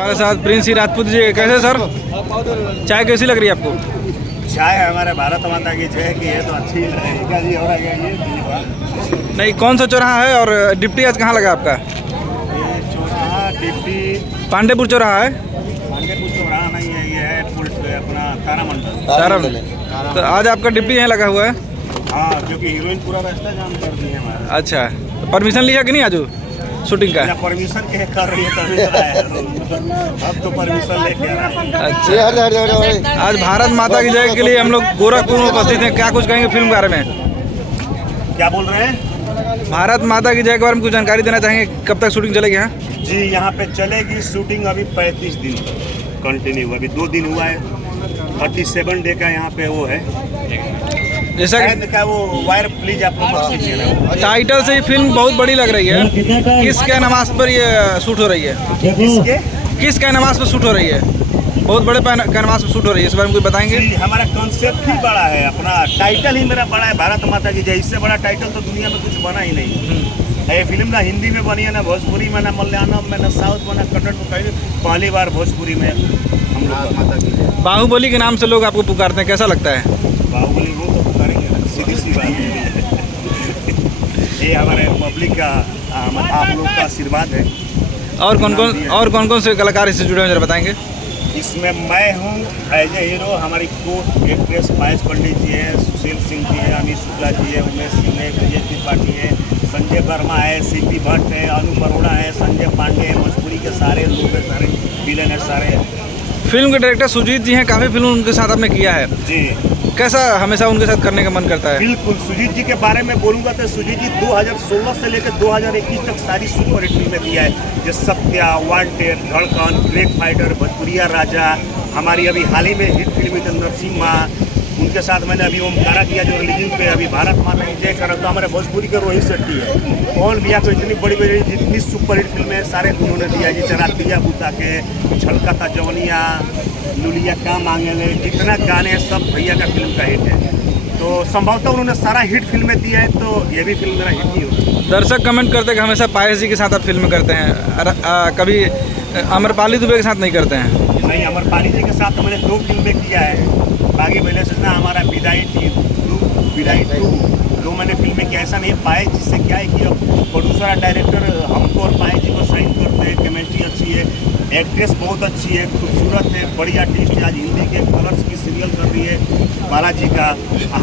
हमारे साथ प्रिंस ही राजपूत जी। कैसे सर, चाय कैसी लग रही है आपको? चाय हमारे भारत माता की जय की है तो अच्छी लगेगा जी। और ये नहीं, कौन सा चौराहा है और डिप्टी आज कहाँ लगा आपका? चौराहा डिप्टी पांडेपुर चौराहा है। पांडेपुर चौराहा नहीं है, ये है अपना तारामंडल। तारामंडल। तो आज आपका डिप्टी यहाँ लगा हुआ है? हाँ, क्योंकि हीरोइन पूरा रास्ता जाम कर दी है हमारा। अच्छा, तो परमिशन लिया कि नहीं आज शूटिंग का? परमिशन के कर रही है तभी तो आया है। अब तो परमिशन लेके आ रहा है। अच्छा, आज भारत माता की जय के लिए हम लोग गोरखपुर में उपस्थित हैं। क्या कुछ कहेंगे फिल्म के बारे में? क्या बोल रहे हैं? भारत माता की जय के बारे में कुछ जानकारी देना चाहेंगे? कब तक शूटिंग चलेगी यहाँ? जी, यहाँ पे चलेगी शूटिंग अभी 35 दिन कंटिन्यू। अभी 2 दिन हुआ है, 37 डे का यहाँ पे वो है। जैसा क्या वो वायर प्लीज आप लोग मत कीजिए ना। टाइटल से ही फिल्म बहुत बड़ी लग रही है। किस क्या नमाज पर ये शूट हो रही है? किसके? किस क्या नमाज पर शूट हो रही है? बहुत बड़े कैनवास पर शूट हो रही है, इस बारे में कुछ बताएंगे? जी, हमारा कॉन्सेप्ट ही बड़ा है, अपना टाइटल ही मेरा बड़ा है, भारत माता की जय। इससे बड़ा टाइटल तो दुनिया में कुछ बना ही नहीं। ये फिल्म ना हिंदी में बनी है, ना भोजपुरी में, ना मलयालम में, ना साउथ में, ना कन्नड़ में। कहीं पहली बार भोजपुरी में हम लोग माता की जय। बाहुबली के नाम से लोग आपको पुकारते हैं, कैसा लगता है? बाहुबली वो तो पुकारेंगे ना, सीधी सी बात है। ये हमारे पब्लिक का आप लोग का आशीर्वाद है। और कौन कौन से कलाकार इससे जुड़े हैं, जरा बताएंगे? इसमें मैं हूँ एज ए हीरो। हमारी को एक्ट्रेस पायस पंडित जी है, सुशील सिंह जी है, अमित शुक्ला जी है, उमेश सिंह है, विजय त्रिपाठी है, संजय वर्मा है, सीपी भट्ट है, अनु अरोड़ा है, संजय पांडे है। भोजपुरी के सारे लोग हैं, सारे विलेन है सारे। फिल्म के डायरेक्टर सुजीत जी हैं, काफ़ी फिल्म उनके साथ आपने किया है जी। कैसा हमेशा उनके साथ करने का मन करता है? बिल्कुल, सुजीत जी के बारे में बोलूँगा तो सुजीत जी 2016 से लेकर 2021 तक सारी सुपरहिट फिल्में दिया है। जैसे सत्या, वांटेड, धड़कन, ग्रेट फाइटर, भोजपुरिया राजा। हमारी अभी हाल ही में हिट फिल्म थी नरसिम्हा, उनके साथ मैंने अभी ओमकारा किया जो रिलीजिंग पे। अभी भारत माता की जय कर तो हमारे भोजपुरी के रोहित शेट्टी है। और भैया को इतनी बड़ी बड़ी जितनी सुपरहिट फिल्में सारे उन्होंने दिया, जैसे रातिया बुता के, छलका था जवनिया, लुलिया का मांगेले, जितना गाने सब भैया का फिल्म का हिट है। तो संभवतः उन्होंने सारा हिट फिल्में दिया है, तो ये भी फिल्म मेरा हिट ही होगा। दर्शक कमेंट करते हैं कि हमेशा पायस जी के साथ आप फिल्म करते हैं, कभी अमरपाली दुबे के साथ नहीं करते हैं? नहीं, अमरपाली जी के साथ तो मैंने 2 फिल्में किया है। बागी पहले से ना हमारा विदाई 2 जो मैंने फिल्में किया। ऐसा नहीं पाए जिससे क्या है कि अब प्रोड्यूसर डायरेक्टर हमको और पाए जी को साइन करते हैं। केमिस्ट्री अच्छी है, एक्ट्रेस बहुत अच्छी है, खूबसूरत है, बड़ी आर्टिस्ट है। आज हिंदी के कलर्स की सीरियल कर रही है बालाजी का।